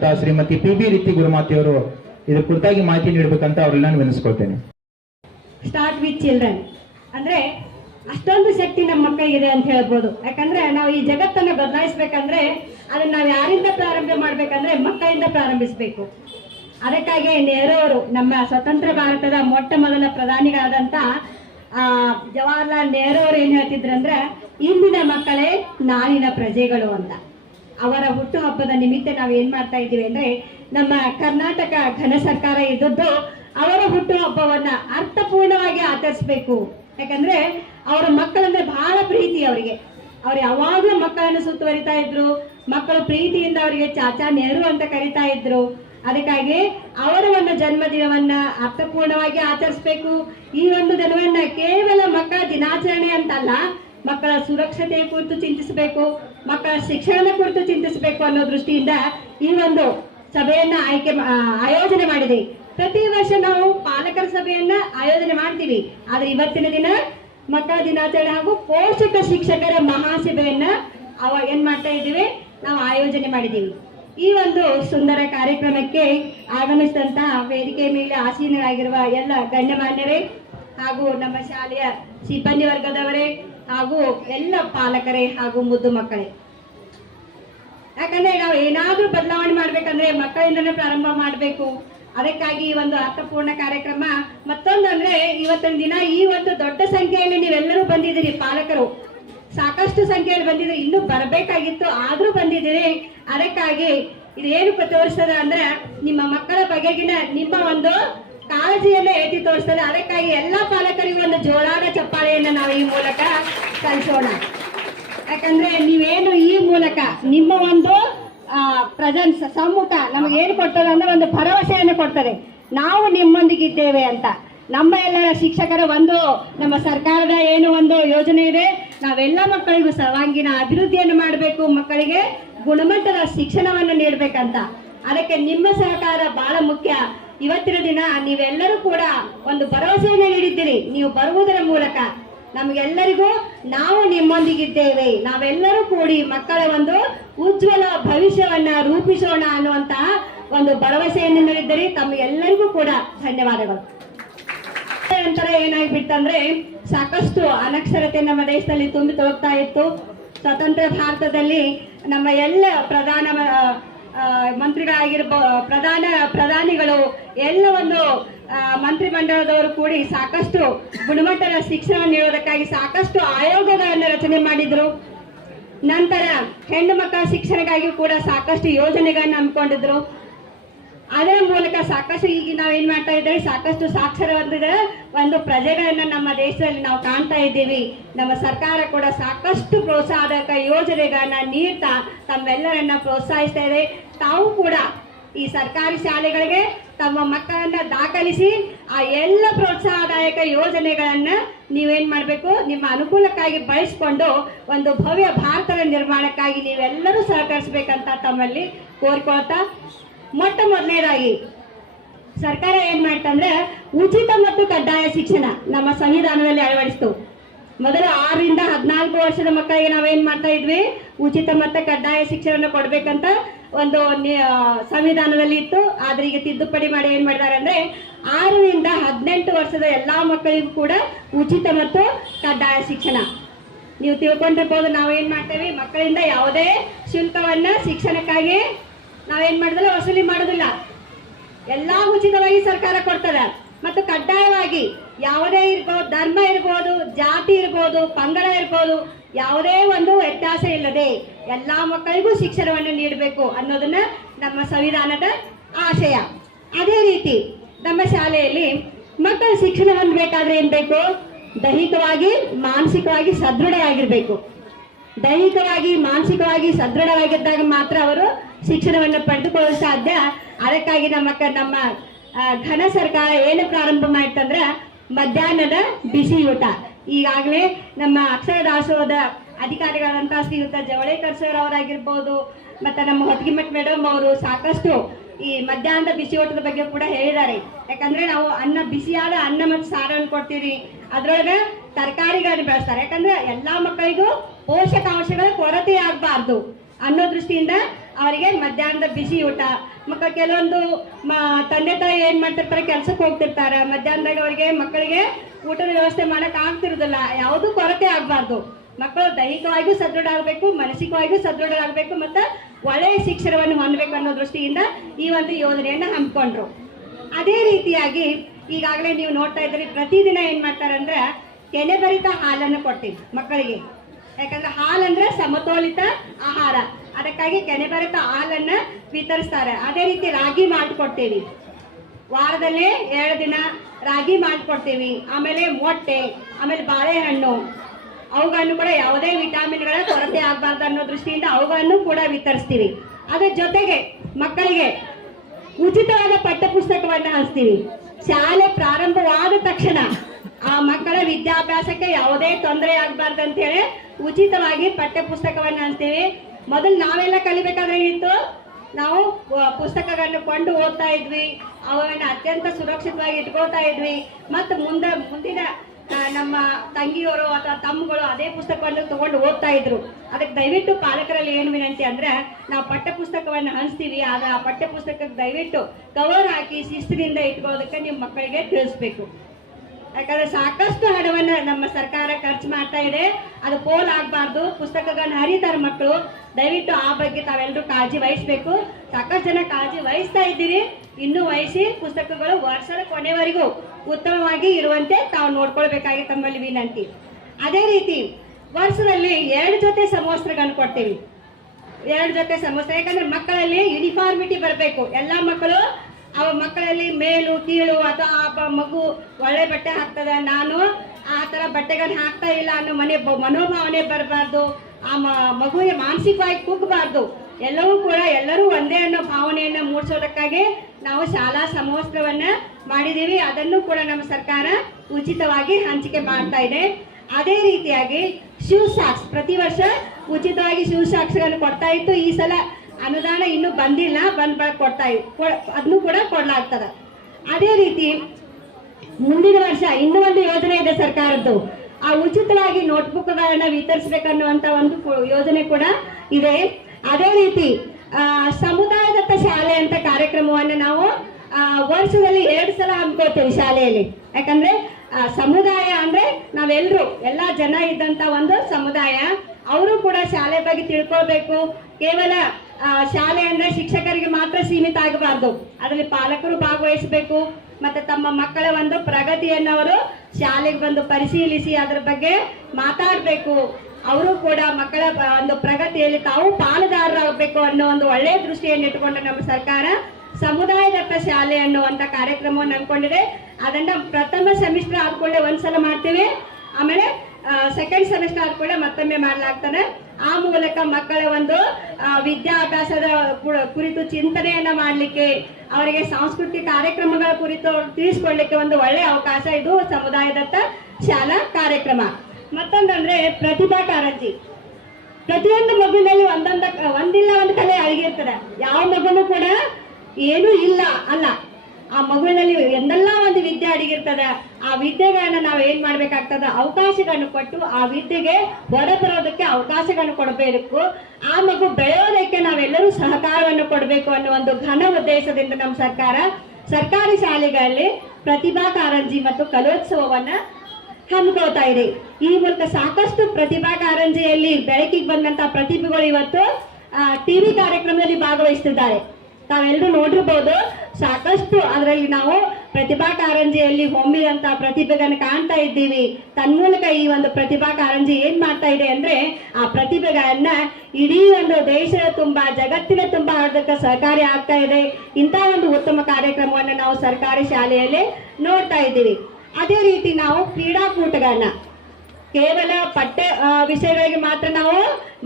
Shrimati P B ರೀತಿ ಗುರುಮಾತೆಯವರು ಇದ್ರ ಕುರಿತಾಗಿ ಮಾಹಿತಿ ನೀಡಬೇಕಂತ ನಾನು ವಿನಿಸ್ಕೊಳ್ತೇನೆ ಸ್ಟಾರ್ಟ್ ವಿತ್ ಚಿಲ್ಡ್ರನ್ ಅಂದ್ರೆ ಅಷ್ಟೊಂದು ಶಕ್ತಿ ನಮ್ಮ ಮಕ್ಕಳಿಗಿದೆ ಅಂತ ಹೇಳ್ಬೋದು. ಯಾಕಂದ್ರೆ ನಾವು ಈ ಜಗತ್ತನ್ನ ಬದಲಾಯಿಸ್ಬೇಕಂದ್ರೆ ಅದನ್ನ ನಾವು ಯಾರಿಂದ ಪ್ರಾರಂಭ ಮಾಡ್ಬೇಕಂದ್ರೆ ಮಕ್ಕಳಿಂದ ಪ್ರಾರಂಭಿಸಬೇಕು. ಅದಕ್ಕಾಗಿ ನೆಹರು ಅವರು ನಮ್ಮ ಸ್ವತಂತ್ರ ಭಾರತದ ಮೊಟ್ಟ ಮೊದಲ ಪ್ರಧಾನಿಗಳಾದಂತ ಜವಾಹರ್ಲಾಲ್ ನೆಹರು ಅವರು ಏನ್ ಹೇಳ್ತಿದ್ರಂದ್ರೆ, ಇಂದಿನ ಮಕ್ಕಳೇ ನಾಳಿನ ಪ್ರಜೆಗಳು ಅಂತ. ಅವರ ಹುಟ್ಟುಹಬ್ಬದ ನಿಮಿತ್ತ ನಾವು ಏನ್ ಮಾಡ್ತಾ ಇದ್ದೀವಿ ಅಂದ್ರೆ ನಮ್ಮ ಕರ್ನಾಟಕ ಘನ ಸರ್ಕಾರ ಇದ್ದದ್ದು ಅವರ ಹುಟ್ಟುಹಬ್ಬವನ್ನ ಅರ್ಥಪೂರ್ಣವಾಗಿ ಆಚರಿಸ್ಬೇಕು. ಯಾಕಂದ್ರೆ ಅವರ ಮಕ್ಕಳಂದ್ರೆ ಬಹಳ ಪ್ರೀತಿ ಅವರಿಗೆ. ಅವ್ರು ಯಾವಾಗಲೂ ಮಕ್ಕಳನ್ನು ಸುತ್ತುವರಿತಾ ಇದ್ರು, ಮಕ್ಕಳು ಪ್ರೀತಿಯಿಂದ ಅವರಿಗೆ ಚಾಚಾ ನೆಹರು ಅಂತ ಕರಿತಾ ಇದ್ರು. ಅದಕ್ಕಾಗಿ ಅವರ ಒಂದು ಜನ್ಮದಿನವನ್ನ ಅರ್ಥಪೂರ್ಣವಾಗಿ ಆಚರಿಸ್ಬೇಕು. ಈ ಒಂದು ದಿನವನ್ನ ಕೇವಲ ಮಕ್ಕಳ ದಿನಾಚರಣೆ ಅಂತಲ್ಲ ಮಕ್ಕಳ ಸುರಕ್ಷತೆಯ ಕುರಿತು ಚಿಂತಿಸಬೇಕು, ಮಕ್ಕಳ ಶಿಕ್ಷಣದ ಕುರಿತು ಚಿಂತಿಸಬೇಕು ಅನ್ನೋ ದೃಷ್ಟಿಯಿಂದ ಈ ಒಂದು ಸಭೆಯನ್ನ ಆಯ್ಕೆ ಆಯೋಜನೆ ಮಾಡಿದೆ. ಪ್ರತಿ ವರ್ಷ ನಾವು ಪಾಲಕರ ಸಭೆಯನ್ನ ಆಯೋಜನೆ ಮಾಡ್ತೀವಿ. ಆದ್ರೆ ಇವತ್ತಿನ ದಿನ ಮಕ್ಕಳ ದಿನಾಚರಣೆ ಹಾಗೂ ಪೋಷಕ ಶಿಕ್ಷಕರ ಮಹಾಸಭೆಯನ್ನ ಅವ, ಏನ್ ಮಾಡ್ತಾ ಇದ್ದೀವಿ? ನಾವು ಆಯೋಜನೆ ಮಾಡಿದ್ದೀವಿ. ಈ ಒಂದು ಸುಂದರ ಕಾರ್ಯಕ್ರಮಕ್ಕೆ ಆಗಮಿಸಿದಂತಹ ವೇದಿಕೆ ಮೇಲೆ ಆಸೀನರಾಗಿರುವ ಎಲ್ಲ ಗಣ್ಯಮಾನ್ಯರೇ ಹಾಗೂ ನಮ್ಮ ಶಾಲೆಯ ಸಿಬ್ಬಂದಿ ವರ್ಗದವರೇ ಹಾಗೂ ಎಲ್ಲ ಪಾಲಕರೇ ಹಾಗೂ ಮುದ್ದು ಮಕ್ಕಳೇ. ಯಾಕಂದ್ರೆ ನಾವು ಏನಾದರೂ ಬದಲಾವಣೆ ಮಾಡ್ಬೇಕಂದ್ರೆ ಮಕ್ಕಳಿಂದನೇ ಪ್ರಾರಂಭ ಮಾಡಬೇಕು. ಅದಕ್ಕಾಗಿ ಈ ಒಂದು ಅರ್ಥಪೂರ್ಣ ಕಾರ್ಯಕ್ರಮ. ಮತ್ತೊಂದು ಅಂದ್ರೆ ಇವತ್ತಿನ ದಿನ ಈ ಒಂದು ದೊಡ್ಡ ಸಂಖ್ಯೆಯಲ್ಲಿ ನೀವೆಲ್ಲರೂ ಬಂದಿದ್ದೀರಿ, ಪಾಲಕರು. ಸಾಕಷ್ಟು ಸಂಖ್ಯೆಯಲ್ಲಿ ಬಂದಿದ್ದೀರಿ. ಇನ್ನೂ ಬರಬೇಕಾಗಿತ್ತು, ಆದರೂ ಬಂದಿದ್ದೀರಿ. ಅದಕ್ಕಾಗಿ ಇದೇನು ತೋರಿಸ್ತದ ಅಂದ್ರೆ ನಿಮ್ಮ ಮಕ್ಕಳ ಬಗೆಗಿನ ನಿಮ್ಮ ಒಂದು ಕಾಳಜಿಯನ್ನ ಎತ್ತಿ ತೋರಿಸ್ತದೆ ಅದಕ್ಕಾಗಿ ಎಲ್ಲಾ ಪಾಲಕರಿಗೂ ಒಂದು ಜೋರಾದ ಚಪ್ಪಾಳೆಯನ್ನ ನಾವು ಈ ಮೂಲಕ ಕಲಿಸೋಣ ಯಾಕಂದ್ರೆ ನೀವೇನು ಈ ಮೂಲಕ ನಿಮ್ಮ ಒಂದು ಪ್ರಜೆನ್ಸ್ ಸಮ್ಮುಖ ನಮಗೆ ಏನು ಕೊಡ್ತದೆ ಅಂದ್ರೆ ಒಂದು ಭರವಸೆಯನ್ನು ಕೊಡ್ತದೆ. ನಾವು ನಿಮ್ಮೊಂದಿಗಿದ್ದೇವೆ ಅಂತ. ನಮ್ಮ ಎಲ್ಲರ ಶಿಕ್ಷಕರ ಒಂದು, ನಮ್ಮ ಸರ್ಕಾರದ ಏನು ಒಂದು ಯೋಜನೆ ಇದೆ. ನಾವೆಲ್ಲ ಮಕ್ಕಳಿಗೂ ಸರ್ವಾಂಗೀಣ ಅಭಿವೃದ್ಧಿಯನ್ನು ಮಾಡಬೇಕು, ಮಕ್ಕಳಿಗೆ ಗುಣಮಟ್ಟದ ಶಿಕ್ಷಣವನ್ನು ನೀಡಬೇಕಂತ. ಅದಕ್ಕೆ ನಿಮ್ಮ ಸಹಕಾರ ಬಹಳ ಮುಖ್ಯ. ಇವತ್ತಿನ ದಿನ ನೀವೆಲ್ಲರೂ ಕೂಡ ಒಂದು ಭರವಸೆಯನ್ನು ನೀಡಿದ್ದೀರಿ. ನೀವು ಬರುವುದರ ಮೂಲಕ ನಮಗೆಲ್ಲರಿಗೂ ನಾವು ನಿಮ್ಮೊಂದಿಗಿದ್ದೇವೆ. ನಾವೆಲ್ಲರೂ ಕೂಡಿ ಮಕ್ಕಳ ಒಂದು ಉಜ್ವಲ ಭವಿಷ್ಯವನ್ನ ರೂಪಿಸೋಣ ಅನ್ನುವಂತಹ ಒಂದು ಭರವಸೆಯನ್ನು ನೀಡಿದ್ದೀರಿ. ತಮಗೆಲ್ಲರಿಗೂ ಕೂಡ ಧನ್ಯವಾದಗಳು. ನಂತರ ಏನಾಗ್ಬಿಟ್ಟಂದ್ರೆ ಸಾಕಷ್ಟು ಅನಕ್ಷರತೆ ನಮ್ಮ ದೇಶದಲ್ಲಿ ತುಂಬಿ ತೊಳಗ್ತಾ ಇತ್ತು. ಸ್ವತಂತ್ರ ಭಾರತದಲ್ಲಿ ನಮ್ಮ ಎಲ್ಲ ಪ್ರಧಾನ ಮಂತ್ರಿಗಳಾಗಿರ್ಬೋ, ಪ್ರಧಾನ, ಪ್ರಧಾನಿಗಳು ಎಲ್ಲ ಒಂದು ಮಂತ್ರಿ ಮಂತ್ರಿಮಂಡಲದವರು ಕೂಡಿ ಸಾಕಷ್ಟು ಗುಣಮಟ್ಟದ ಶಿಕ್ಷಣ ನೀಡೋದಕ್ಕಾಗಿ ಸಾಕಷ್ಟು ಆಯೋಗಗಳನ್ನು ರಚನೆ ಮಾಡಿದ್ರು. ನಂತರ ಹೆಣ್ಣು ಮಕ್ಕಳ ಶಿಕ್ಷಣಕ್ಕಾಗಿ ಕೂಡ ಸಾಕಷ್ಟು ಯೋಜನೆಗಳನ್ನು ಹಮ್ಮಿಕೊಂಡಿದ್ರು. ಅದರ ಮೂಲಕ ಸಾಕಷ್ಟು ಈಗ ನಾವು ಏನ್ ಮಾಡ್ತಾ ಇದ್ದೇವೆ, ಸಾಕಷ್ಟು ಸಾಕ್ಷರವಾದ ಒಂದು ಪ್ರಜೆಗಳನ್ನ ನಮ್ಮ ದೇಶದಲ್ಲಿ ನಾವು ಕಾಣ್ತಾ ಇದ್ದೀವಿ. ನಮ್ಮ ಸರ್ಕಾರ ಕೂಡ ಸಾಕಷ್ಟು ಪ್ರೋತ್ಸಾಹಕ ಯೋಜನೆಗಳನ್ನ ನೀಡ್ತಾ ತಮ್ಮೆಲ್ಲರನ್ನ ಪ್ರೋತ್ಸಾಹಿಸ್ತಾ ಇದೆ. ತಾವು ಕೂಡ ಈ ಸರ್ಕಾರಿ ಶಾಲೆಗಳಿಗೆ ತಮ್ಮ ಮಕ್ಕಳನ್ನ ದಾಖಲಿಸಿ ಆ ಎಲ್ಲ ಪ್ರೋತ್ಸಾಹದಾಯಕ ಯೋಜನೆಗಳನ್ನ ನೀವೇನ್ ಮಾಡಬೇಕು, ನಿಮ್ಮ ಅನುಕೂಲಕ್ಕಾಗಿ ಬಳಸಿಕೊಂಡು ಒಂದು ಭವ್ಯ ಭಾರತದ ನಿರ್ಮಾಣಕ್ಕಾಗಿ ನೀವೆಲ್ಲರೂ ಸಹಕರಿಸಬೇಕಂತ ತಮ್ಮಲ್ಲಿ ಕೋರ್ಕೊಳ್ತಾ, ಮೊಟ್ಟ ಮೊದಲನೇದಾಗಿ ಸರ್ಕಾರ ಏನ್ ಮಾಡ್ತಂದ್ರೆ ಉಚಿತ ಮತ್ತು ಕಡ್ಡಾಯ ಶಿಕ್ಷಣ ನಮ್ಮ ಸಂವಿಧಾನದಲ್ಲಿ ಅಳವಡಿಸ್ತು. ಮೊದಲು ಆರರಿಂದ ಹದಿನಾಲ್ಕು ವರ್ಷದ ಮಕ್ಕಳಿಗೆ ನಾವೇನ್ ಮಾಡ್ತಾ ಇದ್ವಿ? ಉಚಿತ ಮತ್ತು ಕಡ್ಡಾಯ ಶಿಕ್ಷಣವನ್ನು ಕೊಡ್ಬೇಕಂತ ಒಂದು ಸಂವಿಧಾನದಲ್ಲಿ ಇತ್ತು, ಆದ್ರೆ ಈಗ ತಿದ್ದುಪಡಿ ಮಾಡಿ ಏನ್ ಮಾಡಿದ್ದಾರೆ ಅಂದ್ರೆ ಆರರಿಂದ ಹದಿನೆಂಟು ವರ್ಷದ ಎಲ್ಲಾ ಮಕ್ಕಳಿಗೂ ಕೂಡ ಉಚಿತ ಮತ್ತು ಕಡ್ಡಾಯ ಶಿಕ್ಷಣ. ನೀವು ತಿಳ್ಕೊಂಡಿರ್ಬೋದು ನಾವೇನ್ ಮಾಡ್ತೇವೆ, ಮಕ್ಕಳಿಂದ ಯಾವುದೇ ಶುಲ್ಕವನ್ನ ಶಿಕ್ಷಣಕ್ಕಾಗಿ ನಾವೇನ್ ಮಾಡಿದ್ರು ವಸೂಲಿ ಮಾಡೋದಿಲ್ಲ. ಎಲ್ಲಾ ಉಚಿತವಾಗಿ ಸರ್ಕಾರ ಕೊಡ್ತದೆ. ಮತ್ತು ಕಡ್ಡಾಯವಾಗಿ ಯಾವುದೇ ಇರ್ಬೋದು, ಧರ್ಮ ಇರ್ಬೋದು, ಜಾತಿ ಇರ್ಬೋದು, ಪಂಗಡ ಇರ್ಬೋದು ಯಾವುದೇ ಒಂದು ವ್ಯತ್ಯಾಸ ಇಲ್ಲದೆ ಎಲ್ಲ ಮಕ್ಕಳಿಗೂ ಶಿಕ್ಷಣವನ್ನು ನೀಡಬೇಕು ಅನ್ನೋದನ್ನ ನಮ್ಮ ಸಂವಿಧಾನದ ಆಶಯ. ಅದೇ ರೀತಿ ನಮ್ಮ ಶಾಲೆಯಲ್ಲಿ ಮಕ್ಕಳ ಶಿಕ್ಷಣ ಹೊಂದಬೇಕಾದ್ರೆ ಏನ್ ಬೇಕು? ದೈಹಿಕವಾಗಿ, ಮಾನಸಿಕವಾಗಿ ಸದೃಢವಾಗಿರ್ಬೇಕು ದೈಹಿಕವಾಗಿ, ಮಾನಸಿಕವಾಗಿ ಸದೃಢವಾಗಿದ್ದಾಗ ಮಾತ್ರ ಅವರು ಶಿಕ್ಷಣವನ್ನು ಪಡೆದುಕೊಳ್ಳಲು ಸಾಧ್ಯ. ಅದಕ್ಕಾಗಿ ನಮ್ಮ ನಮ್ಮ ಘನ ಸರ್ಕಾರ ಏನು ಪ್ರಾರಂಭ ಮಾಡ್ತಂದ್ರ ಮಧ್ಯಾಹ್ನದ ಬಿಸಿ ಊಟ ಈಗಾಗಲೇ ನಮ್ಮ ಅಕ್ಷರ ದಾಸೋಹದ ಅಧಿಕಾರಿಗಳಂತ ಶ್ರೀಯುತ ಜವಳೇಕರ್ ಸರ್ ಅವರಾಗಿರ್ಬೋದು, ಮತ್ತು ನಮ್ಮ ಹೊತ್ಗಿಮಠ್ ಮೇಡಮ್ ಅವರು ಸಾಕಷ್ಟು ಈ ಮಧ್ಯಾಹ್ನದ ಬಿಸಿ ಊಟದ ಬಗ್ಗೆ ಕೂಡ ಹೇಳಿದ್ದಾರೆ. ಯಾಕಂದರೆ ನಾವು ಅನ್ನ ಬಿಸಿಯಾದ ಅನ್ನ ಮತ್ತು ಸಾರನ್ನು ಕೊಡ್ತೀವಿ. ಅದರೊಳಗೆ ತರಕಾರಿಗಳನ್ನು ಬೆಳೆಸ್ತಾರೆ. ಯಾಕಂದ್ರೆ ಎಲ್ಲ ಮಕ್ಕಳಿಗೂ ಪೋಷಕಾಂಶಗಳ ಕೊರತೆ ಆಗಬಾರ್ದು ಅನ್ನೋ ದೃಷ್ಟಿಯಿಂದ ಅವರಿಗೆ ಮಧ್ಯಾಹ್ನದ ಬಿಸಿ ಊಟ. ಮಕ್ಕ ಕೆಲವೊಂದು ಮ, ತಂದೆ ತಾಯಿ ಏನು ಮಾಡ್ತಿರ್ತಾರೆ, ಕೆಲಸಕ್ಕೆ ಹೋಗ್ತಿರ್ತಾರೆ. ಮಧ್ಯಾಹ್ನದಾಗ ಅವರಿಗೆ ಮಕ್ಕಳಿಗೆ ಊಟದ ವ್ಯವಸ್ಥೆ ಮಾಡಕ್ ಆಗ್ತಿರೋದಿಲ್ಲ. ಯಾವುದೂ ಕೊರತೆ ಆಗ್ಬಾರ್ದು. ಮಕ್ಕಳು ದೈಹಿಕವಾಗಿಯೂ ಸದೃಢ ಆಗಬೇಕು ಮಾನಸಿಕವಾಗಿಯೂ ಸದೃಢ ಆಗಬೇಕು ಮತ್ತು ಒಳ್ಳೆಯ ಶಿಕ್ಷಣವನ್ನು ಹೊಂದಬೇಕು ಅನ್ನೋ ದೃಷ್ಟಿಯಿಂದ ಈ ಒಂದು ಯೋಜನೆಯನ್ನು ಹಮ್ಮಿಕೊಂಡ್ರು. ಅದೇ ರೀತಿಯಾಗಿ ಈಗಾಗಲೇ ನೀವು ನೋಡ್ತಾ ಇದ್ದೀರಿ, ಪ್ರತಿದಿನ ಏನು ಮಾಡ್ತಾರೆ ಅಂದ್ರೆ ಕೆನೆಭರಿತ ಹಾಲನ್ನು ಕೊಡ್ತೀವಿ ಮಕ್ಕಳಿಗೆ. ಯಾಕಂದ್ರೆ ಹಾಲಂದ್ರೆ ಸಮತೋಲಿತ ಆಹಾರ. ಅದಕ್ಕಾಗಿ ಕೆನೆಭರಿತ ಹಾಲನ್ನ ವಿತರಿಸ್ತಾರೆ ಅದೇ ರೀತಿ ರಾಗಿ ಮಾಡಿಕೊಡ್ತೀವಿ ವಾರದಲ್ಲಿ ಎರಡು ದಿನ ರಾಗಿ ಮಾಡಿಕೊಡ್ತೀವಿ, ಆಮೇಲೆ ಮೊಟ್ಟೆ, ಆಮೇಲೆ ಬಾಳೆಹಣ್ಣು. ಅವುಗಳನ್ನು ಕೂಡ ಯಾವುದೇ ವಿಟಾಮಿನ್ಗಳ ಕೊರತೆ ಆಗಬಾರ್ದು ಅನ್ನೋ ದೃಷ್ಟಿಯಿಂದ ಅವುಗಳನ್ನು ಕೂಡ ವಿತರಿಸ್ತೀವಿ. ಅದರ ಜೊತೆಗೆ ಮಕ್ಕಳಿಗೆ ಉಚಿತವಾದ ಪಠ್ಯಪುಸ್ತಕವನ್ನು ಹಂಚ್ತೀವಿ. ಶಾಲೆ ಪ್ರಾರಂಭವಾದ ತಕ್ಷಣ ಆ ಮಕ್ಕಳ ವಿದ್ಯಾಭ್ಯಾಸಕ್ಕೆ ಯಾವುದೇ ತೊಂದರೆ ಆಗಬಾರ್ದು ಅಂತೇಳಿ ಉಚಿತವಾಗಿ ಪಠ್ಯಪುಸ್ತಕವನ್ನು ಹಂಚ್ತೀವಿ. ಮೊದಲು ನಾವೆಲ್ಲ ಕಲಿಬೇಕಾದ್ರೆ ಏನಿತ್ತು? ನಾವು ಪುಸ್ತಕಗಳನ್ನು ಕೊಂಡು ಓದ್ತಾ ಇದ್ವಿ. ಅವನ್ನ ಅತ್ಯಂತ ಸುರಕ್ಷಿತವಾಗಿ ಇಟ್ಕೊಳ್ತಾ ಇದ್ವಿ. ಮತ್ತು ಮುಂದೆ, ಮುಂದಿನ ನಮ್ಮ ತಂಗಿಯವರು ಅಥವಾ ತಮ್ಮಗಳು ಅದೇ ಪುಸ್ತಕವನ್ನು ತಗೊಂಡು ಓದ್ತಾ ಇದ್ರು. ಅದಕ್ಕೆ ದಯವಿಟ್ಟು ಪಾಲಕರಲ್ಲಿ ಏನು ವಿನಂತಿ ಅಂದ್ರೆ, ನಾವು ಪಠ್ಯ ಪುಸ್ತಕವನ್ನು ಹಂಚ್ತೀವಿ. ಆಗ ಆ ಪಠ್ಯ ಪುಸ್ತಕಕ್ಕೆ ದಯವಿಟ್ಟು ಕವರ್ ಹಾಕಿ ಶಿಸ್ತಿನಿಂದ ಇಟ್ಕೊಳ್ಳೋದಕ್ಕೆ ನಿಮ್ಮ ಮಕ್ಕಳಿಗೆ ತಿಳಿಸ್ಬೇಕು. ಯಾಕಂದ್ರೆ ಸಾಕಷ್ಟು ಹಣವನ್ನ ನಮ್ಮ ಸರ್ಕಾರ ಖರ್ಚು ಮಾಡ್ತಾ ಇದೆ. ಅದು ಪೋಲ್ ಆಗಬಾರ್ದು. ಪುಸ್ತಕಗಳನ್ನ ಹರಿತಾರೆ ಮಕ್ಕಳು. ದಯವಿಟ್ಟು ಆ ಬಗ್ಗೆ ತಾವೆಲ್ಲರೂ ಕಾಳಜಿ ವಹಿಸ್ಬೇಕು. ಸಾಕಷ್ಟು ಜನ ಕಾಳಜಿ ವಹಿಸ್ತಾ ಇದ್ದೀರಿ. ಇನ್ನೂ ವಹಿಸಿ ಪುಸ್ತಕಗಳು ವರ್ಷದ ಕೊನೆವರೆಗೂ ಉತ್ತಮವಾಗಿ ಇರುವಂತೆ ತಾವು ನೋಡ್ಕೊಳ್ಬೇಕಾಗಿ ತಮ್ಮಲ್ಲಿ ವಿನಂತಿ. ಅದೇ ರೀತಿ ವರ್ಷದಲ್ಲಿ ಎರಡು ಜೊತೆ ಸಮವಸ್ತ್ರಗಳನ್ನು ಕೊಡ್ತೀವಿ. ಎರಡು ಜೊತೆ ಸಮವಸ್ತ್ರ. ಯಾಕಂದ್ರೆ ಮಕ್ಕಳಲ್ಲಿ ಯೂನಿಫಾರ್ಮಿಟಿ ಬರಬೇಕು. ಎಲ್ಲ ಮಕ್ಕಳು ಅವ ಮಕ್ಕಳಲ್ಲಿ ಮೇಲು, ಕೀಳು, ಅಥವಾ ಆ ಮಗು ಒಳ್ಳೆ ಬಟ್ಟೆ ಹಾಕ್ತದ, ನಾನು ಆ ಥರ ಬಟ್ಟೆಗಳನ್ನ ಹಾಕ್ತಾ ಇಲ್ಲ ಅನ್ನೋ ಮನೆ ಮನೋಭಾವನೆ ಬರಬಾರ್ದು. ಆ ಮಗುವಿಗೆ ಮಾನಸಿಕವಾಗಿ ಕುಗ್ಗಬಾರ್ದು ಎಲ್ಲವೂ ಕೂಡ ಎಲ್ಲರೂ ಒಂದೇ ಅನ್ನೋ ಭಾವನೆಯನ್ನು ಮೂಡಿಸೋದಕ್ಕಾಗಿ ನಾವು ಶಾಲಾ ಸಮವಸ್ತ್ರವನ್ನು ಮಾಡಿದ್ದೀವಿ. ಅದನ್ನು ಕೂಡ ನಮ್ಮ ಸರ್ಕಾರ ಉಚಿತವಾಗಿ ಹಂಚಿಕೆ ಮಾಡ್ತಾ ಇದೆ. ಅದೇ ರೀತಿಯಾಗಿ ಶೂ ಸಾಕ್ಸ್ ಪ್ರತಿ ವರ್ಷ ಉಚಿತವಾಗಿ ಶೂ ಸಾಕ್ಸ್ಗಳನ್ನು ಕೊಡ್ತಾ ಇತ್ತು. ಈ ಸಲ ಅನುದಾನ ಇನ್ನೂ ಬಂದಿಲ್ಲ, ಬಂದ್ ಕೊಡ್ತಾ ಅದನ್ನು ಕೂಡ ಕೊಡ್ಲಾಗ್ತದ. ಅದೇ ರೀತಿ ಮುಂದಿನ ವರ್ಷ ಇನ್ನೂ ಒಂದು ಯೋಜನೆ ಇದೆ ಸರ್ಕಾರದ್ದು. ಆ ಉಚಿತವಾಗಿ ನೋಟ್ಬುಕ್ಗಳನ್ನ ವಿತರಿಸಬೇಕನ್ನುವಂತ ಒಂದು ಯೋಜನೆ ಕೂಡ ಇದೆ. ಅದೇ ರೀತಿ ಸಮುದಾಯದತ್ತ ಶಾಲೆ ಅಂತ ಕಾರ್ಯಕ್ರಮವನ್ನ ನಾವು ವರ್ಷದಲ್ಲಿ ಎರಡು ಸಲ ಹಮ್ಮಿಕೊಳ್ತೇವೆ ಶಾಲೆಯಲ್ಲಿ. ಯಾಕಂದ್ರೆ ಸಮುದಾಯ ಅಂದ್ರೆ ನಾವೆಲ್ಲರೂ ಎಲ್ಲ ಜನ ಇದ್ದಂತ ಒಂದು ಸಮುದಾಯ. ಅವರು ಕೂಡ ಶಾಲೆ ಬಗ್ಗೆ ತಿಳ್ಕೊಳ್ಬೇಕು. ಕೇವಲ ಶಾಲೆ ಅಂದ್ರೆ ಶಿಕ್ಷಕರಿಗೆ ಮಾತ್ರ ಸೀಮಿತ ಆಗಬಾರ್ದು. ಅದರಲ್ಲಿ ಪಾಲಕರು ಭಾಗವಹಿಸಬೇಕು, ಮತ್ತೆ ತಮ್ಮ ಮಕ್ಕಳ ಒಂದು ಪ್ರಗತಿಯನ್ನು ಅವರು ಶಾಲೆಗೆ ಬಂದು ಪರಿಶೀಲಿಸಿ ಅದರ ಬಗ್ಗೆ ಮಾತಾಡಬೇಕು. ಅವರು ಕೂಡ ಮಕ್ಕಳ ಒಂದು ಪ್ರಗತಿಯಲ್ಲಿ ತಾವು ಪಾಲುದಾರರಾಗಬೇಕು ಅನ್ನೋ ಒಂದು ಒಳ್ಳೆಯ ದೃಷ್ಟಿಯನ್ನು ಇಟ್ಟುಕೊಂಡು ನಮ್ಮ ಸರ್ಕಾರ ಸಮುದಾಯದತ್ತ ಶಾಲೆ ಅನ್ನುವಂಥ ಕಾರ್ಯಕ್ರಮವನ್ನು ಅನ್ಕೊಂಡಿದೆ ಅದನ್ನ ಪ್ರಥಮ ಸೆಮಿಸ್ಟರ್ ಆದ್ಕೊಳ್ಳೆ ಒಂದ್ಸಲ ಮಾಡ್ತೀವಿ. ಆಮೇಲೆ ಸೆಕೆಂಡ್ ಸೆಮಿಸ್ಟರ್ ಆದ್ಕೊಳ್ಳೆ ಮತ್ತೊಮ್ಮೆ ಮಾಡಲಾಗ್ತದೆ. ಆ ಮೂಲಕ ಮಕ್ಕಳ ಒಂದು ವಿದ್ಯಾಭ್ಯಾಸದ ಕುರಿತು ಚಿಂತನೆಯನ್ನ ಮಾಡಲಿಕ್ಕೆ, ಅವರಿಗೆ ಸಾಂಸ್ಕೃತಿಕ ಕಾರ್ಯಕ್ರಮಗಳ ಕುರಿತು ತಿಳಿಸ್ಕೊಡ್ಲಿಕ್ಕೆ ಒಂದು ಒಳ್ಳೆಯ ಅವಕಾಶ ಇದು ಸಮುದಾಯದತ್ತ ಶಾಲಾ ಕಾರ್ಯಕ್ರಮ. ಮತ್ತೊಂದಂದ್ರೆ ಪ್ರತಿಭಾ ಕಾರಂಜಿ. ಪ್ರತಿಯೊಂದು ಮಗುವಿನಲ್ಲಿ ಒಂದೊಂದ, ಒಂದಿಲ್ಲ ಒಂದು ಕಲೆ ಅಡಗಿರ್ತದೆ. ಯಾವ ಮಗುನು ಕೂಡ ಏನೂ ಇಲ್ಲ, ಅಲ್ಲ. ಆ ಮಗುವಿನಲ್ಲಿ ಎಂದೆಲ್ಲ ಒಂದು ವಿದ್ಯೆ ಅಡಗಿರ್ತದೆ, ಆ ವಿದ್ಯೆಗಳನ್ನ ನಾವು ಏನ್ ಮಾಡ್ಬೇಕಾಗ್ತದ? ಅವಕಾಶಗಳನ್ನು ಕೊಟ್ಟು ಆ ವಿದ್ಯೆಗೆ ಬರೋದಕ್ಕೆ ಅವಕಾಶಗಳನ್ನು ಕೊಡಬೇಕು. ಆ ಮಗು ಬೆಳೆಯೋದಕ್ಕೆ ನಾವೆಲ್ಲರೂ ಸಹಕಾರವನ್ನು ಕೊಡಬೇಕು ಅನ್ನೋ ಒಂದು ಘನ ಉದ್ದೇಶದಿಂದ ನಮ್ಮ ಸರ್ಕಾರ, ಸರ್ಕಾರಿ ಶಾಲೆಗಳಲ್ಲಿ ಪ್ರತಿಭಾ ಕಾರಂಜಿ ಮತ್ತು ಕಲೋತ್ಸವವನ್ನ ಹಮ್ಮಿಕೊಳ್ತಾ ಇದೆ. ಈ ಮೂಲಕ ಸಾಕಷ್ಟು ಪ್ರತಿಭಾ ಕಾರಂಜಿಯಲ್ಲಿ ಬೆಳಕಿಗೆ ಬಂದಂತ ಪ್ರತಿಭೆಗಳು ಇವತ್ತು ಟಿವಿ ಕಾರ್ಯಕ್ರಮದಲ್ಲಿ ಭಾಗವಹಿಸ್ತಿದ್ದಾರೆ. ತಾವೆಲ್ಲರೂ ನೋಡಿರ್ಬೋದು, ಸಾಕಷ್ಟು ಅದರಲ್ಲಿ ನಾವು ಪ್ರತಿಭಾ ಕಾರಂಜಿಯಲ್ಲಿ ಹೊಮ್ಮಿದಂತ ಪ್ರತಿಭೆಗಳನ್ನು ಕಾಣ್ತಾ ಇದ್ದೀವಿ. ತನ್ಮೂಲಕ ಈ ಒಂದು ಪ್ರತಿಭಾ ಕಾರಂಜಿ ಏನ್ ಮಾಡ್ತಾ ಇದೆ ಅಂದ್ರೆ ಆ ಪ್ರತಿಭೆಗಳನ್ನ ಇಡೀ ಒಂದು ದೇಶದ ತುಂಬಾ, ಜಗತ್ತಿನ ತುಂಬಾ ಹರಡಕ್ಕೆ ಸಹಕಾರಿ ಆಗ್ತಾ ಇದೆ. ಇಂತಹ ಒಂದು ಉತ್ತಮ ಕಾರ್ಯಕ್ರಮವನ್ನು ನಾವು ಸರ್ಕಾರಿ ಶಾಲೆಯಲ್ಲಿ ನೋಡ್ತಾ ಇದ್ದೀವಿ. ಅದೇ ರೀತಿ ನಾವು ಕ್ರೀಡಾಕೂಟಗಳನ್ನ ಕೇವಲ ಪಠ್ಯ ವಿಷಯಗಳಿಗೆ ಮಾತ್ರ ನಾವು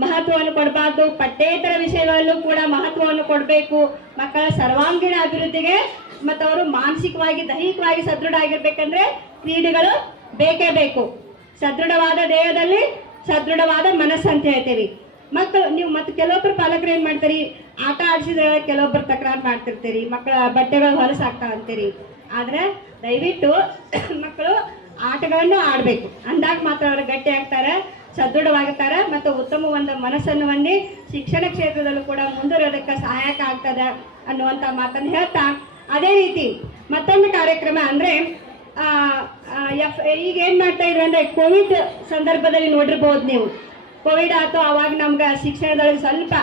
ಮಹತ್ವವನ್ನು ಕೊಡಬಾರ್ದು. ಪಠ್ಯೇತರ ವಿಷಯಗಳಲ್ಲೂ ಕೂಡ ಮಹತ್ವವನ್ನು ಕೊಡಬೇಕು. ಮಕ್ಕಳ ಸರ್ವಾಂಗೀಣ ಅಭಿವೃದ್ಧಿಗೆ ಮತ್ತು ಅವರು ಮಾನಸಿಕವಾಗಿ, ದೈಹಿಕವಾಗಿ ಸದೃಢ ಆಗಿರ್ಬೇಕಂದ್ರೆ ಕ್ರೀಡೆಗಳು ಬೇಕೇ ಬೇಕು. ಸದೃಢವಾದ ದೇಹದಲ್ಲಿ ಸದೃಢವಾದ ಮನಸ್ಸು ಅಂತ ಹೇಳ್ತೀವಿ ಮಕ್ಕಳು ನೀವು ಮತ್ತೆ ಕೆಲವೊಬ್ಬರು ಪಾಲಕರು ಏನು ಮಾಡ್ತೀರಿ? ಆಟ ಆಡಿಸಿದ ಕೆಲವೊಬ್ಬರು ತಕರಾರು ಮಾಡ್ತಿರ್ತೀರಿ. ಮಕ್ಕಳ ಬಟ್ಟೆಗಳು ಹೊಲಸಾಗ್ತಾವ ಅಂತೀರಿ. ಆದರೆ ದಯವಿಟ್ಟು ಮಕ್ಕಳು ಆಟಗಳನ್ನು ಆಡಬೇಕು. ಅಂದಾಗ ಮಾತ್ರ ಅವರು ಗಟ್ಟಿ ಆಗ್ತಾರೆ ಸದೃಢವಾಗುತ್ತಾರೆ ಮತ್ತು ಉತ್ತಮ ಒಂದು ಮನಸ್ಸನ್ನು ಹೊಂದಿ ಶಿಕ್ಷಣ ಕ್ಷೇತ್ರದಲ್ಲೂ ಕೂಡ ಮುಂದುವರೋದಕ್ಕೆ ಸಹಾಯಕ ಆಗ್ತದೆ ಅನ್ನುವಂಥ ಮಾತನ್ನು ಹೇಳ್ತಾ. ಅದೇ ರೀತಿ ಮತ್ತೊಂದು ಕಾರ್ಯಕ್ರಮ ಅಂದರೆ ಎಫ್, ಈಗ ಏನು ಮಾಡ್ತಾ ಇದ್ರು ಅಂದರೆ ಕೋವಿಡ್ ಸಂದರ್ಭದಲ್ಲಿ ನೋಡಿರ್ಬೋದು ನೀವು. ಕೋವಿಡ್ ಆಯಿತು ಆವಾಗ ನಮ್ಗೆ ಶಿಕ್ಷಣದೊಳಗೆ ಸ್ವಲ್ಪ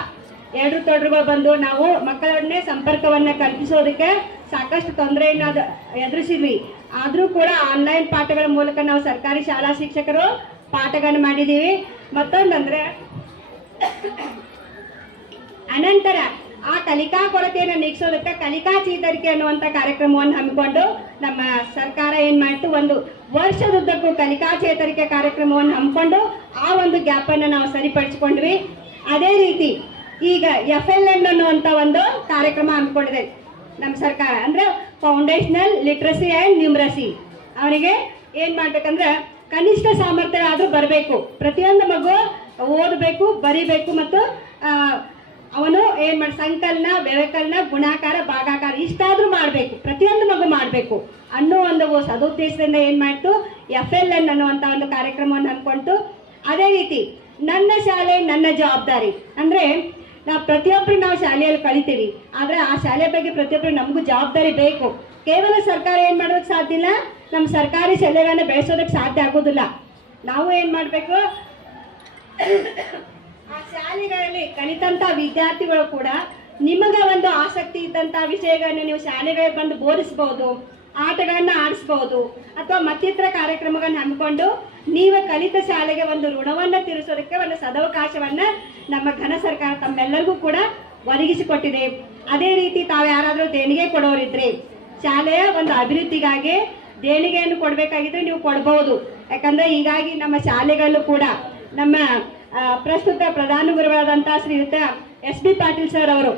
ಎರಡು ತೊಡರುಗಳು ಬಂದು ನಾವು ಮಕ್ಕಳೊಡನೆ ಸಂಪರ್ಕವನ್ನು ಕಲ್ಪಿಸೋದಕ್ಕೆ ಸಾಕಷ್ಟು ತೊಂದರೆಯನ್ನು ಅದು ಎದುರಿಸಿದ್ವಿ ಆದರೂ ಕೂಡ ಆನ್ಲೈನ್ ಪಾಠಗಳ ಮೂಲಕ ನಾವು ಸರ್ಕಾರಿ ಶಾಲಾ ಶಿಕ್ಷಕರು ಪಾಠಗಳನ್ನು ಮಾಡಿದ್ದೀವಿ. ಮತ್ತೊಂದಂದ್ರೆ, ಅನಂತರ ಆ ಕಲಿಕಾ ಕೊರತೆಯನ್ನು ನೀಗಿಸೋದಕ್ಕೆ ಕಲಿಕಾ ಚೇತರಿಕೆ ಅನ್ನುವಂಥ ಕಾರ್ಯಕ್ರಮವನ್ನು ಹಮ್ಮಿಕೊಂಡು ನಮ್ಮ ಸರ್ಕಾರ ಏನು ಮಾಡಿತು, ಒಂದು ವರ್ಷದುದ್ದಕ್ಕೂ ಕಲಿಕಾ ಚೇತರಿಕೆ ಕಾರ್ಯಕ್ರಮವನ್ನು ಹಮ್ಮಿಕೊಂಡು ಆ ಒಂದು ಗ್ಯಾಪನ್ನು ನಾವು ಸರಿಪಡಿಸಿಕೊಂಡ್ವಿ. ಅದೇ ರೀತಿ ಈಗ ಎಫ್ ಎಲ್ ಎನ್ ಅನ್ನುವಂಥ ಒಂದು ಕಾರ್ಯಕ್ರಮ ಹಮ್ಮಿಕೊಂಡಿದೆ ನಮ್ಮ ಸರ್ಕಾರ. ಅಂದರೆ ಫೌಂಡೇಶನಲ್ ಲಿಟ್ರಸಿ ಆ್ಯಂಡ್ ನ್ಯೂಮ್ರಸಿ ಅವರಿಗೆ ಏನು ಮಾಡಬೇಕಂದ್ರೆ ಕನಿಷ್ಠ ಸಾಮರ್ಥ್ಯ ಆದರೂ ಬರಬೇಕು. ಪ್ರತಿಯೊಂದು ಮಗು ಓದಬೇಕು, ಬರಿಬೇಕು ಮತ್ತು ಅವನು ಏನು ಮಾಡಿ, ಸಂಕಲನ, ವ್ಯವಕಲನ, ಗುಣಾಕಾರ, ಭಾಗಾಕಾರ ಇಷ್ಟಾದರೂ ಮಾಡಬೇಕು. ಪ್ರತಿಯೊಂದು ಮಗು ಮಾಡಬೇಕು. ಅನ್ನೋ ಒಂದು ಸದುದ್ದೇಶದಿಂದ ಏನು ಮಾಡ್ತು? ಎಫ್ ಎಲ್ ಎನ್ ಅನ್ನುವಂಥ ಒಂದು ಕಾರ್ಯಕ್ರಮವನ್ನು ಅಂದ್ಕೊಂಡು ಅದೇ ರೀತಿ, ನನ್ನ ಶಾಲೆ ನನ್ನ ಜವಾಬ್ದಾರಿ. ಅಂದರೆ ನಾವು ಪ್ರತಿಯೊಬ್ಬರು ನಾವು ಶಾಲೆಯಲ್ಲಿ ಕಲಿತೀವಿ. ಆದರೆ ಆ ಶಾಲೆ ಬಗ್ಗೆ ಪ್ರತಿಯೊಬ್ಬರು ನಮಗೂ ಜವಾಬ್ದಾರಿ ಬೇಕು. ಕೇವಲ ಸರ್ಕಾರ ಏನು ಮಾಡೋದಕ್ಕೆ ಸಾಧ್ಯ ಇಲ್ಲ? ನಮ್ಮ ಸರ್ಕಾರಿ ಶಾಲೆಗಳನ್ನ ಬೆಳೆಸೋದಕ್ಕೆ ಸಾಧ್ಯ ಆಗೋದಿಲ್ಲ. ನಾವು ಏನು ಮಾಡಬೇಕು? ಆ ಶಾಲೆಗಳಲ್ಲಿ ಕಲಿತಂಥ ವಿದ್ಯಾರ್ಥಿಗಳು ಕೂಡ ನಿಮಗೆ ಒಂದು ಆಸಕ್ತಿ ಇದ್ದಂಥ ವಿಷಯಗಳನ್ನ ನೀವು ಶಾಲೆಗಳಿಗೆ ಬಂದು ಬೋಧಿಸಬಹುದು ಆಟಗಳನ್ನ ಆಡಿಸ್ಬೋದು. ಅಥವಾ ಮತ್ತಿತರ ಕಾರ್ಯಕ್ರಮಗಳನ್ನ ಹಮ್ಮಿಕೊಂಡು ನೀವು ಕಲಿತ ಶಾಲೆಗೆ ಒಂದು ಋಣವನ್ನು ತೀರಿಸೋದಕ್ಕೆ ಒಂದು ಸದವಕಾಶವನ್ನ ನಮ್ಮ ಘನ ಸರ್ಕಾರ ತಮ್ಮೆಲ್ಲರಿಗೂ ಕೂಡ ಒದಗಿಸಿಕೊಟ್ಟಿದೆ. ಅದೇ ರೀತಿ ತಾವು ಯಾರಾದರೂ ದೇಣಿಗೆ ಕೊಡೋರಿದ್ರೆ ಶಾಲೆಯ ಒಂದು ಅಭಿವೃದ್ಧಿಗಾಗಿ ದೇಣಿಗೆಯನ್ನು ಕೊಡಬೇಕಾಗಿದ್ರೆ ನೀವು ಕೊಡಬಹುದು ಯಾಕಂದ್ರೆ ಹೀಗಾಗಿ ನಮ್ಮ ಶಾಲೆಗಳಲ್ಲೂ ಕೂಡ ನಮ್ಮ ಪ್ರಸ್ತುತ ಪ್ರಧಾನ ಗುರುಗಳಾದಂತಹ ಶ್ರೀಯುತ ಎಸ್ ಬಿ ಪಾಟೀಲ್ ಸರ್ ಅವರು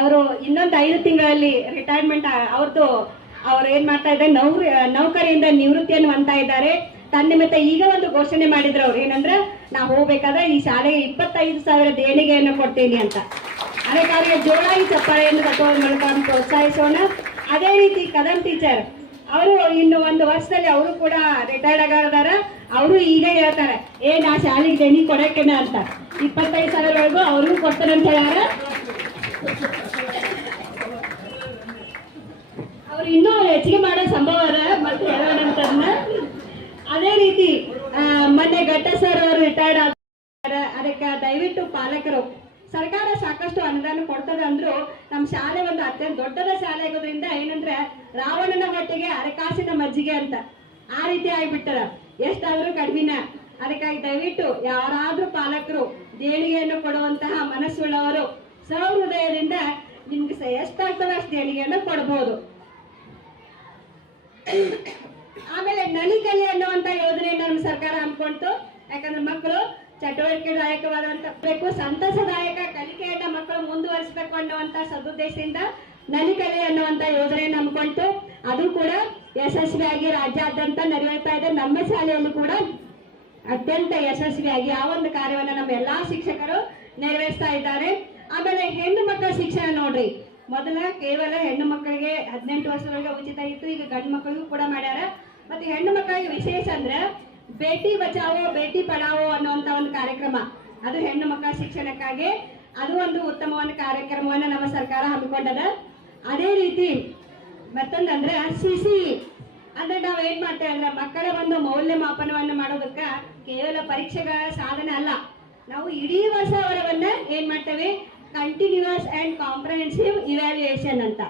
ಅವರು ಇನ್ನೊಂದು ಐದು ತಿಂಗಳಲ್ಲಿ ರಿಟೈರ್ಮೆಂಟ್ ಅವ್ರದ್ದು ಅವ್ರು ಏನ್ ಮಾಡ್ತಾ ಇದ್ದಾರೆ? ನೌ ನೌಕರಿಯಿಂದ ನಿವೃತ್ತಿಯನ್ನು ಹೊಂದ್ತಾ ಇದ್ದಾರೆ. ತನ್ನಿಮಿತ್ತ ಈಗ ಒಂದು ಘೋಷಣೆ ಮಾಡಿದ್ರು ಅವ್ರು. ಏನಂದ್ರೆ, ನಾವು ಹೋಗ್ಬೇಕಾದ್ರೆ ಈ ಶಾಲೆಗೆ ಇಪ್ಪತ್ತೈದು ಸಾವಿರ ದೇಣಿಗೆಯನ್ನು ಕೊಡ್ತೀನಿ ಅಂತ. ಅದಕ್ಕಾಗಿ ಜೋರಾಗಿ ಚಪ್ಪಾಳೆಯನ್ನು ತಗೊಳ್ಳೋ ಮೂಲಕ ಪ್ರೋತ್ಸಾಹಿಸೋಣ. ಅದೇ ರೀತಿ ಕದಂ ಟೀಚರ್ ಅವರು ಇನ್ನು ಒಂದು ವರ್ಷದಲ್ಲಿ ಅವರು ಕೂಡ ರಿಟೈರ್ಡ್ ಆಗಿದಾರ. ಅವರು ಈಗ ಹೇಳ್ತಾರೆ, ಏ, ನಾ ಶಾಲೆಗೆ ದೇಣಿ ಕೊಡಕ್ಕೆ ಅಂತ. ಇಪ್ಪತ್ತೈದು ಸಾವಿರವರೆಗೂ ಅವ್ರಿಗೂ ಕೊಡ್ತಾರೆ ಅಂತ ಹೇಳ್ಯಾರ ಅವ್ರು ಇನ್ನೂ ಹೆಚ್ಚಿಗೆ ಮಾಡೋ ಸಂಭವ ಮತ್ತೆ ಹೇಳೋಣ ಅಂತಂದ ಅದೇ. ರೀತಿ ಮೊನ್ನೆ ಘಟ್ಟ ಸರ್ ಅವರು ರಿಟೈರ್ಡ್ ಆಗ್ತಾರೆ. ಅದಕ್ಕೆ ದಯವಿಟ್ಟು ಪಾಲಕರು, ಸರ್ಕಾರ ಸಾಕಷ್ಟು ಅನುದಾನ ಕೊಡ್ತದೆ ಅಂದ್ರು ನಮ್ಮ ಶಾಲೆ ಒಂದು ಅತ್ಯಂತ ದೊಡ್ಡದ ಶಾಲೆ ಆಗೋದ್ರಿಂದ ಏನಂದ್ರೆ ರಾವಣನ ಹೊಟ್ಟೆಗೆ ಅರಕಾಸಿನ ಮಜ್ಜಿಗೆ ಅಂತ. ಆ ರೀತಿ ಆಗ್ಬಿಟ್ಟಾರ. ಎಷ್ಟಾದ್ರೂ ಕಡಿಮೆನ. ಅದಕ್ಕಾಗಿ ದಯವಿಟ್ಟು ಯಾರಾದ್ರೂ ಪಾಲಕರು ದೇಣಿಗೆಯನ್ನು ಕೊಡುವಂತಹ ಮನಸ್ಸುಳ್ಳವರು, ಸಹೃದಯದಿಂದ ನಿಮ್ಗೆ ಎಷ್ಟಾಗ್ತದೆ ಅಷ್ಟು ದೇಣಿಗೆಯನ್ನು ಕೊಡಬಹುದು ಆಮೇಲೆ ನಲಿಕಲಿ ಅನ್ನುವಂತ ಯೋಜನೆಯನ್ನು ನಮ್ಮ ಸರ್ಕಾರ ಹಮ್ಮಿಕೊಂಡು ಯಾಕಂದ್ರೆ ಮಕ್ಕಳು ಚಟುವಟಿಕೆದಾಯಕವಾದಂತ ಬೇಕು, ಸಂತಸದಾಯಕ ಕಲಿಕೆಯನ್ನ ಮಕ್ಕಳು ಮುಂದುವರಿಸಬೇಕು ಅನ್ನುವಂತ ಸದುದ್ದೇಶದಿಂದ ನಲಿಕಲೆ ಅನ್ನುವಂತ ಯೋಜನೆ ಹಮ್ಮಿಕೊಳ್ತು. ಅದು ಕೂಡ ಯಶಸ್ವಿಯಾಗಿ ರಾಜ್ಯಾದ್ಯಂತ ನಡೆಯುತ್ತಾ ಇದೆ. ನಮ್ಮ ಶಾಲೆಯಲ್ಲೂ ಕೂಡ ಅತ್ಯಂತ ಯಶಸ್ವಿಯಾಗಿ ಆ ಒಂದು ಕಾರ್ಯವನ್ನು ನಮ್ಮ ಎಲ್ಲಾ ಶಿಕ್ಷಕರು ನೆರವೇರಿಸ್ತಾ ಇದ್ದಾರೆ. ಆಮೇಲೆ ಹೆಣ್ಣು ಮಕ್ಕಳ ಶಿಕ್ಷಣ ನೋಡ್ರಿ. ಮೊದಲ ಕೇವಲ ಹೆಣ್ಣು ಮಕ್ಕಳಿಗೆ ಹದಿನೆಂಟು ವರ್ಷದೊಳಗೆ ಉಚಿತ ಇತ್ತು, ಈಗ ಗಂಡು ಮಕ್ಕಳಿಗೂ ಕೂಡ ಮಾಡ್ಯಾರ. ಮತ್ತೆ ಹೆಣ್ಣು ಮಕ್ಕಳಿಗೆ ವಿಶೇಷ ಅಂದ್ರೆ ಬೇಟಿ ಬಚಾವೋ, ಬೇಟಿ ಪಡಾವೋ ಅನ್ನುವಂತ ಒಂದು ಕಾರ್ಯಕ್ರಮ. ಅದು ಹೆಣ್ಣು ಮಕ್ಕಳ ಶಿಕ್ಷಣಕ್ಕಾಗಿ. ಅದು ಒಂದು ಉತ್ತಮವಾದ ಕಾರ್ಯಕ್ರಮವನ್ನು ನಮ್ಮ ಸರ್ಕಾರ ಹಮ್ಮಿಕೊಂಡದ. ಅದೇ ರೀತಿ ಮತ್ತೊಂದಂದ್ರೆ ಸಿಸಿ ಅಂದ್ರೆ ನಾವು ಏನ್ ಮಾಡ್ತೇವೆ ಅಂದ್ರೆ ಮಕ್ಕಳ ಒಂದು ಮೌಲ್ಯಮಾಪನವನ್ನು ಮಾಡೋದಕ್ಕ ಕೇವಲ ಪರೀಕ್ಷೆಗಳ ಸಾಧನೆ ಅಲ್ಲ. ನಾವು ಇಡೀ ವರ್ಷ ಅವರವನ್ನ ಏನ್ ಮಾಡ್ತೇವೆ? ಕಂಟಿನ್ಯೂಸ್ ಅಂಡ್ ಕಾಂಪ್ರಹೆನ್ಸಿವ್ ಇವ್ಯಾಲ್ಯೂಯೇಷನ್ ಅಂತ.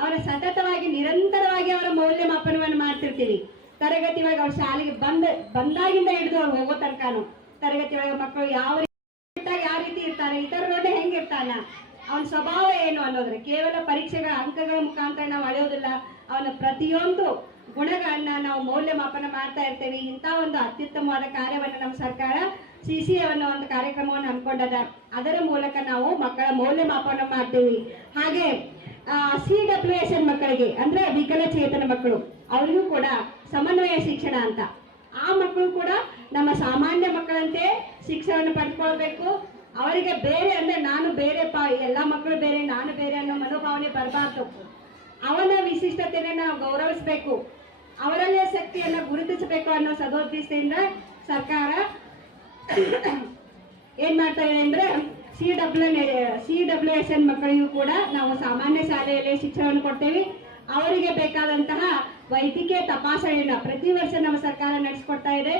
ಅವರ ಸತತವಾಗಿ, ನಿರಂತರವಾಗಿ ಅವರ ಮೌಲ್ಯಮಾಪನವನ್ನು ಮಾಡ್ತಿರ್ತೀವಿ. ತರಗತಿ ಒಳಗೆ ಅವ್ರ ಶಾಲೆಗೆ ಬಂದ, ಬಂದಾಗಿಂದ ಹಿಡಿದು ಅವ್ರು ಹೋಗೋ ತನಕನು ತರಗತಿ ಒಳಗೆ ಮಕ್ಕಳು ಯಾವ ರೀತಿ ಯಾವ ರೀತಿ ಇರ್ತಾನೆ ಇತರರೊಡನೆ ಹೆಂಗಿರ್ತಾನ ಅವನ ಸ್ವಭಾವ ಏನು ಅನ್ನೋದ್ರೆ ಕೇವಲ ಪರೀಕ್ಷೆಗಳ ಅಂಕಗಳ ಮುಖಾಂತರ ನಾವು ಅಳೆಯೋದಿಲ್ಲ, ಅವನ ಪ್ರತಿಯೊಂದು ಗುಣಗಳನ್ನ ನಾವು ಮೌಲ್ಯಮಾಪನ ಮಾಡ್ತಾ ಇರ್ತೇವೆ. ಇಂಥ ಒಂದು ಅತ್ಯುತ್ತಮವಾದ ಕಾರ್ಯವನ್ನು ನಮ್ಮ ಸರ್ಕಾರ ಸಿ ಸಿ ಅನ್ನೋ ಒಂದು ಕಾರ್ಯಕ್ರಮವನ್ನು ಅನ್ಕೊಂಡದ ಅದರ ಮೂಲಕ ನಾವು ಮಕ್ಕಳ ಮೌಲ್ಯಮಾಪನ ಮಾಡ್ತೀವಿ. ಹಾಗೆ ಸಿ ಡಬ್ಲ್ಯೂ ಎಸ್ ಎನ್ ಮಕ್ಕಳಿಗೆ, ಅಂದ್ರೆ ವಿಕಲಚೇತನ ಮಕ್ಕಳು, ಅವರಿಗೂ ಕೂಡ ಸಮನ್ವಯ ಶಿಕ್ಷಣ ಅಂತ. ಆ ಮಕ್ಕಳು ಕೂಡ ನಮ್ಮ ಸಾಮಾನ್ಯ ಮಕ್ಕಳಂತೆ ಶಿಕ್ಷಣವನ್ನು ಪಡ್ಕೊಳ್ಬೇಕು. ಅವರಿಗೆ ಬೇರೆ ಅಂದ್ರೆ ನಾನು ಬೇರೆ ಪಾ, ಎಲ್ಲ ಮಕ್ಕಳು ಬೇರೆ, ನಾನು ಬೇರೆ ಅನ್ನೋ ಮನೋಭಾವನೆ ಬರಬಾರ್ದು. ಅವನ ವಿಶಿಷ್ಟತೆಯನ್ನು ನಾವು ಗೌರವಿಸಬೇಕು. ಅವರಲ್ಲೇ ಶಕ್ತಿಯನ್ನು ಗುರುತಿಸಬೇಕು ಅನ್ನೋ ಸದೋದ್ದೇಶದಿಂದ ಸರ್ಕಾರ ಏನ್ ಮಾಡ್ತಾ ಇದೆ ಅಂದ್ರೆ C W C W S N ಮಕ್ಕಳಿಗೂ ಕೂಡ ನಾವು ಸಾಮಾನ್ಯ ಶಾಲೆಯಲ್ಲಿ ಶಿಕ್ಷಣವನ್ನು ಕೊಡ್ತೇವೆ. ಅವರಿಗೆ ಬೇಕಾದಂತಹ ವೈದ್ಯಕೀಯ ತಪಾಸಣೆಯನ್ನ ಪ್ರತಿ ವರ್ಷ ನಮ್ಮ ಸರ್ಕಾರ ನಡೆಸಿಕೊಡ್ತಾ ಇದೆ.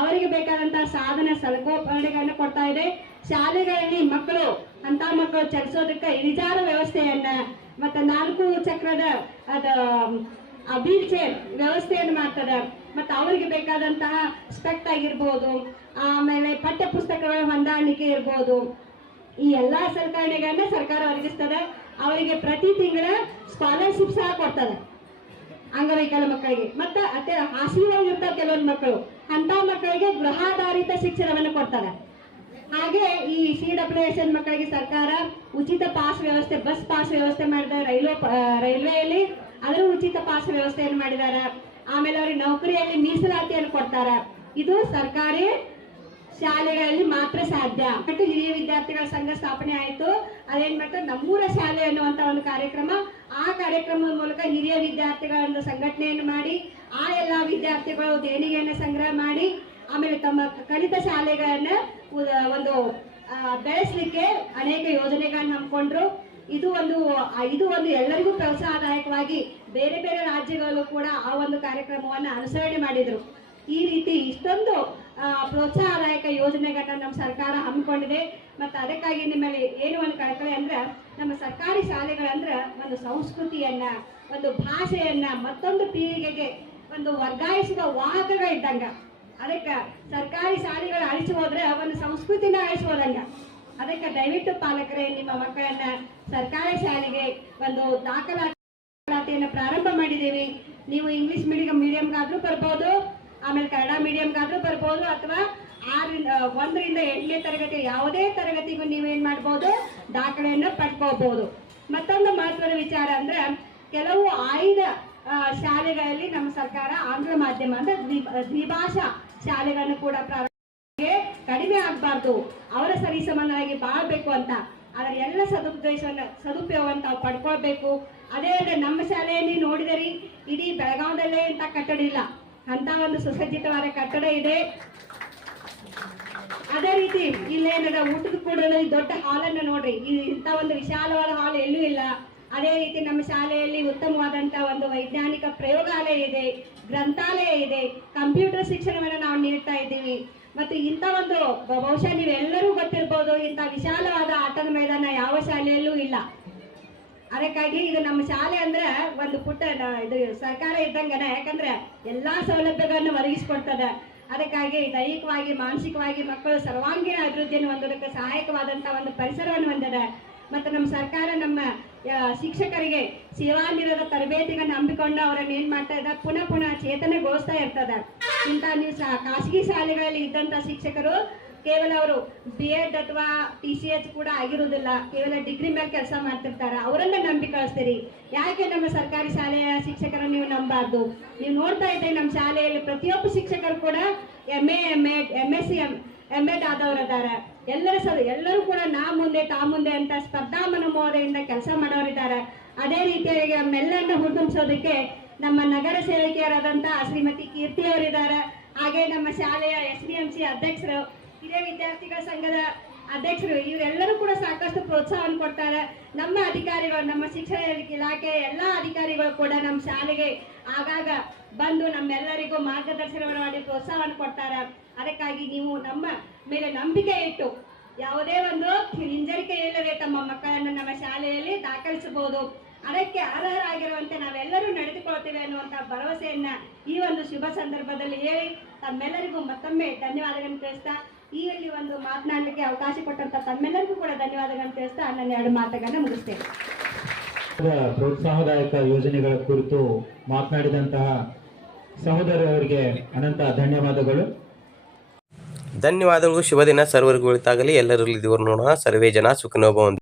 ಅವರಿಗೆ ಬೇಕಾದಂತಹ ಸಾಧನ ಸಲಕೋಪಣೆಗಳನ್ನು ಕೊಡ್ತಾ ಇದೆ. ಶಾಲೆಗಳಲ್ಲಿ ಮಕ್ಕಳು, ಅಂತ ಮಕ್ಕಳು ಚಲಿಸೋದಕ್ಕೆ ಇಳಿಜಾರು ವ್ಯವಸ್ಥೆಯನ್ನ ಮತ್ತೆ ನಾಲ್ಕು ಚಕ್ರದ ಅದ ವೀಲ್ ಚೇರ್ ವ್ಯವಸ್ಥೆಯನ್ನು ಮಾಡ್ತದೆ. ಮತ್ತೆ ಅವರಿಗೆ ಬೇಕಾದಂತಹ ಸ್ಪೆಕ್ಟ್ ಆಗಿರ್ಬೋದು, ಆಮೇಲೆ ಪಠ್ಯ ಪುಸ್ತಕಗಳ ಹೊಂದಾಣಿಕೆ ಇರ್ಬೋದು. ಈ ಎಲ್ಲಾ ಸಲಕರಣೆಗಳನ್ನ ಸರ್ಕಾರ ಒದಗಿಸ್ತದೆ. ಅವರಿಗೆ ಪ್ರತಿ ತಿಂಗಳ ಸ್ಕಾಲರ್ಶಿಪ್ ಸಹ ಕೊಡ್ತದೆ ಅಂಗವೈಕಲ ಮಕ್ಕಳಿಗೆ. ಮತ್ತೆ ಅತ್ತೆ ಹಾಸಿಗೆ ಕೆಲವೊಂದು ಮಕ್ಕಳು. ಅಂತ ಮಕ್ಕಳಿಗೆ ಗೃಹಾಧಾರಿತ ಶಿಕ್ಷಣವನ್ನು ಕೊಡ್ತಾರೆ. ಹಾಗೆ ಈ ಸಿ ಡಬ್ಲ್ಯೂ ಎಸ್ ಎನ್ ಮಕ್ಕಳಿಗೆ ಸರ್ಕಾರ ಉಚಿತ ಪಾಸ್ ವ್ಯವಸ್ಥೆ ಬಸ್ ಪಾಸ್ ವ್ಯವಸ್ಥೆ ಮಾಡಿದ್ದಾರೆ ರೈಲ್ವೆ ರೈಲ್ವೆಯಲ್ಲಿ. ಅದರ ಉಚಿತ ಪಾಸ್ ವ್ಯವಸ್ಥೆಯನ್ನು ಮಾಡಿದ್ದಾರೆ ಆಮೇಲೆ ಅವ್ರಿಗೆ ನೌಕರಿಯಲ್ಲಿ ಮೀಸಲಾತಿಯನ್ನು ಕೊಡ್ತಾರೆ. ಇದು ಸರ್ಕಾರಿ ಶಾಲೆಗಳಲ್ಲಿ ಮಾತ್ರ ಸಾಧ್ಯ. ಮತ್ತು ಹಿರಿಯ ವಿದ್ಯಾರ್ಥಿಗಳ ಸಂಘ ಸ್ಥಾಪನೆ ಆಯಿತು. ಅದೇನ್ ಮಾಡ್ತಾರೆ ನಮ್ಮೂರ ಶಾಲೆ ಅನ್ನುವಂತ ಒಂದು ಕಾರ್ಯಕ್ರಮ, ಆ ಕಾರ್ಯಕ್ರಮದ ಮೂಲಕ ಹಿರಿಯ ವಿದ್ಯಾರ್ಥಿಗಳ ಒಂದು ಸಂಘಟನೆಯನ್ನು ಮಾಡಿ, ಆ ಎಲ್ಲ ವಿದ್ಯಾರ್ಥಿಗಳು ದೇಣಿಗೆಯನ್ನು ಸಂಗ್ರಹ ಮಾಡಿ, ಆಮೇಲೆ ತಮ್ಮ ಕಲಿತ ಶಾಲೆಗಳನ್ನ ಒಂದು ಬೆಳೆಸಲಿಕ್ಕೆ ಅನೇಕ ಯೋಜನೆಗಳನ್ನು ಹಮ್ಮಿಕೊಂಡ್ರು. ಇದು ಒಂದು ಇದು ಒಂದು ಎಲ್ಲರಿಗೂ ಪ್ರೋತ್ಸಾಹದಾಯಕವಾಗಿ ಬೇರೆ ಬೇರೆ ರಾಜ್ಯಗಳಲ್ಲೂ ಕೂಡ ಆ ಒಂದು ಕಾರ್ಯಕ್ರಮವನ್ನು ಅನುಸರಣೆ ಮಾಡಿದರು. ಈ ರೀತಿ ಇಷ್ಟೊಂದು ಪ್ರೋತ್ಸಾಹದಾಯಕ ಯೋಜನೆಗಳನ್ನ ನಮ್ಮ ಸರ್ಕಾರ ಹಮ್ಮಿಕೊಂಡಿದೆ. ಮತ್ತು ಅದಕ್ಕಾಗಿ ನಿಮ್ಮಲ್ಲಿ ಏನು ಒಂದು ಕಳಕಳಿ ಅಂದ್ರೆ, ನಮ್ಮ ಸರ್ಕಾರಿ ಶಾಲೆಗಳಂದ್ರೆ ಒಂದು ಸಂಸ್ಕೃತಿಯನ್ನ, ಒಂದು ಭಾಷೆಯನ್ನ ಮತ್ತೊಂದು ಪೀಳಿಗೆಗೆ ಒಂದು ವರ್ಗಾಯಿಸುವ ವಾಹಕಗಳು ಇದ್ದಂಗೆ. ಅದಕ್ಕೆ ಸರ್ಕಾರಿ ಶಾಲೆಗಳು ಅಳಿಸಿ ಹೋದ್ರೆ ಒಂದು ಸಂಸ್ಕೃತಿನ ಅಳಿಸಿ ಹೋದಂಗ. ಅದಕ್ಕೆ ದಯವಿಟ್ಟು ಪಾಲಕರೇ, ನಿಮ್ಮ ಮಕ್ಕಳನ್ನ ಸರ್ಕಾರಿ ಶಾಲೆಗೆ ಒಂದು ದಾಖಲಾತಿ ದಾಖಲಾತಿಯನ್ನು ಪ್ರಾರಂಭ ಮಾಡಿದ್ದೀವಿ. ನೀವು ಇಂಗ್ಲಿಷ್ ಮೀಡಿಯಂ ಮೀಡಿಯಂಗಾದ್ರೂ ಬರ್ಬೋದು, ಆಮೇಲೆ ಕನ್ನಡ ಮೀಡಿಯಂಗಾದ್ರೂ ಬರ್ಬೋದು, ಅಥವಾ ಆರರಿಂದ ಒಂದರಿಂದ ಎಂಟನೇ ತರಗತಿ ಯಾವುದೇ ತರಗತಿಗೂ ನೀವೇನು ಮಾಡ್ಬೋದು, ದಾಖಲೆಯನ್ನು ಪಡ್ಕೋಬಹುದು ಮತ್ತೊಂದು ಮಹತ್ವದ ವಿಚಾರ ಅಂದ್ರೆ, ಕೆಲವು ಆಯ್ದ ಶಾಲೆಗಳಲ್ಲಿ ನಮ್ಮ ಸರ್ಕಾರ ಆಂಗ್ಲ ಮಾಧ್ಯಮ ಅಂದ್ರೆ ದ್ವಿ- ದ್ವಿಭಾಷಾ ಶಾಲೆಗಳನ್ನು ಕೂಡ ಪ್ರಾರಂಭ ಕಡಿಮೆ ಆಗಬಾರ್ದು. ಅವರ ಸರಿಸಮಾನರಾಗಿ ಬಾಳ್ಬೇಕು ಅಂತ. ಅದರ ಎಲ್ಲ ಸದುಪದೇಶವನ್ನು ಸದುಪಯೋಗವನ್ನು ತಾವು ಪಡ್ಕೊಳ್ಬೇಕು. ಅದೇ ನಮ್ಮ ಶಾಲೆಯಲ್ಲಿ ನೋಡಿದರಿ ಇಡೀ ಬೆಳಗಾವದಲ್ಲೇ ಅಂತ ಕಟ್ಟಡ ಇಲ್ಲ. ಅಂತ ಒಂದು ಸುಸಜ್ಜಿತವಾದ ಕಟ್ಟಡ ಇದೆ. ಅದೇ ರೀತಿ, ಇಲ್ಲೇನದ ಊಟದ ಕೂಡ ದೊಡ್ಡ ಹಾಲನ್ನು ನೋಡ್ರಿ ಇಂತ ಒಂದು ವಿಶಾಲವಾದ ಹಾಲ್ ಎಲ್ಲೂ ಇಲ್ಲ. ಅದೇ ರೀತಿ ನಮ್ಮ ಶಾಲೆಯಲ್ಲಿ ಉತ್ತಮವಾದಂತ ಒಂದು ವೈಜ್ಞಾನಿಕ ಪ್ರಯೋಗಾಲಯ ಇದೆ, ಗ್ರಂಥಾಲಯ ಇದೆ, ಕಂಪ್ಯೂಟರ್ ಶಿಕ್ಷಣವನ್ನು ನಾವು ನೀಡ್ತಾ ಇದ್ದೀವಿ. ಮತ್ತು ಇಂಥ ಒಂದು, ಬಹುಶಃ ನೀವೆಲ್ಲರೂ ಗೊತ್ತಿರ್ಬೋದು, ಇಂಥ ವಿಶಾಲವಾದ ಆಟದ ಮೈದಾನ ಯಾವ ಶಾಲೆಯಲ್ಲೂ ಇಲ್ಲ. ಅದಕ್ಕಾಗಿ ಇದು ನಮ್ಮ ಶಾಲೆ ಅಂದ್ರೆ ಒಂದು ಪುಟ್ಟ ಇದು ಸರ್ಕಾರ ಇದ್ದಂಗನ, ಯಾಕಂದ್ರೆ ಎಲ್ಲಾ ಸೌಲಭ್ಯಗಳನ್ನು ಒದಗಿಸಿಕೊಡ್ತದೆ. ಅದಕ್ಕಾಗಿ ದೈಹಿಕವಾಗಿ, ಮಾನಸಿಕವಾಗಿ ಮಕ್ಕಳು ಸರ್ವಾಂಗೀಣ ಅಭಿವೃದ್ಧಿಯನ್ನು ಹೊಂದೋದಕ್ಕೆ ಸಹಾಯಕವಾದಂತ ಒಂದು ಪರಿಸರವನ್ನು ಹೊಂದಿದೆ. ಮತ್ತು ನಮ್ಮ ಸರ್ಕಾರ ನಮ್ಮ ಶಿಕ್ಷಕರಿಗೆ ಸೇವಾನಿರದ ತರಬೇತಿಗಳನ್ನು ಹಮ್ಮಿಕೊಂಡು ಅವರನ್ನು ಏನ್ ಮಾಡ್ತಾ ಇದ್ದ ಪುನಃ ಪುನಃ ಚೇತನಗೊಳಿಸ್ತಾ ಇರ್ತದೆ. ಇಂಥ ನೀವು ಖಾಸಗಿ ಶಾಲೆಗಳಲ್ಲಿ ಇದ್ದಂತ ಶಿಕ್ಷಕರು ಕೇವಲ ಅವರು ಬಿ ಎಡ್ ಅಥವಾ ಟಿ ಸಿ ಎಚ್ ಕೂಡ ಆಗಿರುವುದಿಲ್ಲ, ಕೇವಲ ಡಿಗ್ರಿ ಮೇಲೆ ಕೆಲಸ ಮಾಡ್ತಿರ್ತಾರೆ, ಅವರನ್ನ ನಂಬಿ ಕಳಿಸ್ತೀರಿ. ಯಾಕೆ ನಮ್ಮ ಸರ್ಕಾರಿ ಶಾಲೆಯ ಶಿಕ್ಷಕರನ್ನು ನೀವು ನಂಬಾರ್ದು? ನೀವು ನೋಡ್ತಾ ಇದ್ದೀರಿ ನಮ್ಮ ಶಾಲೆಯಲ್ಲಿ ಪ್ರತಿಯೊಬ್ಬ ಶಿಕ್ಷಕರು ಕೂಡ M A M Ed M S C M M Ed ಆದವರು ಇದ್ದಾರೆ ಎಲ್ಲರ ಎಲ್ಲರೂ ಕೂಡ ನಾ ಮುಂದೆ, ತಾ ಮುಂದೆ ಅಂತ ಸ್ಪರ್ಧಾ ಮನೋಭಾವದಿಂದ ಕೆಲಸ ಮಾಡೋರಿದ್ದಾರೆ. ಅದೇ ರೀತಿಯಾಗಿ ನಮ್ಮೆಲ್ಲರನ್ನ ಹುರಿದುಂಬಿಸೋದಕ್ಕೆ ನಮ್ಮ ನಗರ ಸೇವಕಿಯರಾದಂಥ ಶ್ರೀಮತಿ ಕೀರ್ತಿ ಅವರಿದ್ದಾರೆ. ಹಾಗೆ ನಮ್ಮ ಶಾಲೆಯ ಎಸ್ ಡಿ ಎಂ ಸಿ ಅಧ್ಯಕ್ಷರು ಹಿರಿಯ ವಿದ್ಯಾರ್ಥಿಗಳ ಸಂಘದ ಅಧ್ಯಕ್ಷರು, ಇವರೆಲ್ಲರೂ ಕೂಡ ಸಾಕಷ್ಟು ಪ್ರೋತ್ಸಾಹವನ್ನು ಕೊಡ್ತಾರೆ. ನಮ್ಮ ಅಧಿಕಾರಿಗಳು, ನಮ್ಮ ಶಿಕ್ಷಣ ಇಲಾಖೆ ಎಲ್ಲ ಅಧಿಕಾರಿಗಳು ಕೂಡ ನಮ್ಮ ಶಾಲೆಗೆ ಆಗಾಗ ಬಂದು ನಮ್ಮೆಲ್ಲರಿಗೂ ಮಾರ್ಗದರ್ಶನವನ್ನು ಮಾಡಿ ಪ್ರೋತ್ಸಾಹವನ್ನು ಕೊಡ್ತಾರೆ. ಅದಕ್ಕಾಗಿ ನೀವು ನಮ್ಮ ಮೇಲೆ ನಂಬಿಕೆ ಇಟ್ಟು ಯಾವುದೇ ಒಂದು ಹಿಂಜರಿಕೆ ಇಲ್ಲದೆ ತಮ್ಮ ಮಕ್ಕಳನ್ನು ನಮ್ಮ ಶಾಲೆಯಲ್ಲಿ ದಾಖಲಿಸಬಹುದು. ಅದಕ್ಕೆ ಅರ್ಹರಾಗಿರುವಂತೆ ನಾವೆಲ್ಲರೂ ನಡೆದುಕೊಳ್ತೇವೆ ಅನ್ನುವಂಥ ಭರವಸೆಯನ್ನ ಈ ಒಂದು ಶುಭ ಸಂದರ್ಭದಲ್ಲಿ ಹೇಳಿ ತಮ್ಮೆಲ್ಲರಿಗೂ ಮತ್ತೊಮ್ಮೆ ಧನ್ಯವಾದಗಳನ್ನು ತಿಳಿಸ್ತಾ ಈ ಇಲ್ಲಿ ಒಂದು ಮಾತನಾಡಲಿಕ್ಕೆ ಅವಕಾಶ ಕೊಟ್ಟಂತ ತಮ್ಮೆಲ್ಲರಿಗೂ ಕೂಡ ಧನ್ಯವಾದಗಳನ್ನು ತಿಳಿಸ್ತಾ ನನ್ನ ಎರಡು ಮಾತುಗಳನ್ನ ಮುಗಿಸ್ತೇನೆ. ಪ್ರೋತ್ಸಾಹದಾಯಕ ಯೋಜನೆಗಳ ಕುರಿತು ಮಾತನಾಡಿದಂತಹ ಸಹೋದರರಿಗೆ ಅನಂತ ಧನ್ಯವಾದಗಳು. ಧನ್ಯವಾದಗಳು. ಶುಭ ದಿನ ಸರ್ವರಿಗೂ ಉಳಿತಾಗಲಿ. ಎಲ್ಲರಲ್ಲಿ ದಿವರು ನೋಡೋಣ. ಸರ್ವೇ ಜನ ಸುಖನೋಭವಂತು.